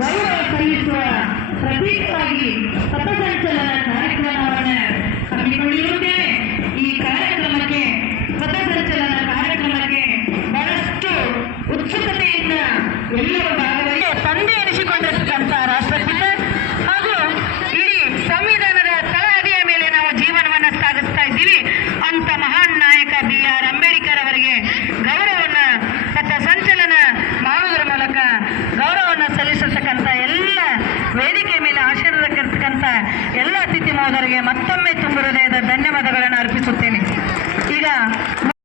ಗೌರವ ಸಲ್ಲಿಸುವ ಪ್ರತೀಕವಾಗಿ ಪಥಸಂಚಲನ ಕಾರ್ಯಕ್ರಮವನ್ನು ಹಮ್ಮಿಕೊಂಡಿರುತ್ತೇವೆ ಈ ಕಾರ್ಯಕ್ರಮಕ್ಕೆ ಪಥಸಂಚಲನ ಕಾರ್ಯಕ್ರಮಕ್ಕೆ ಬಹಳಷ್ಟು ಉತ್ಸುಕತೆಯಿಂದ ಎಲ್ಲರೂ ಭಾಗವಹಿಸಿ ತಂದೆ ಎನಿಸಿಕೊಂಡಿರ್ತಕ್ಕಂಥ ರಾಷ್ಟ್ರಪಿತ ಹಾಗೂ ಇಡೀ ಸಂವಿಧಾನದ ತಳಹದಿಯ ಮೇಲೆ ನಾವು ಜೀವನವನ್ನು ಸಾಗಿಸ್ತಾ ಇದ್ದೀವಿ. ಮೇಲೆ ಆಶೀರ್ವದಕ್ಕಿರ್ತಕ್ಕಂಥ ಎಲ್ಲ ಅತಿಥಿ ಮಹೋದರಿಗೆ ಮತ್ತೊಮ್ಮೆ ತುಂಬ ಹೃದಯದ ಧನ್ಯವಾದಗಳನ್ನು ಅರ್ಪಿಸುತ್ತೇನೆ.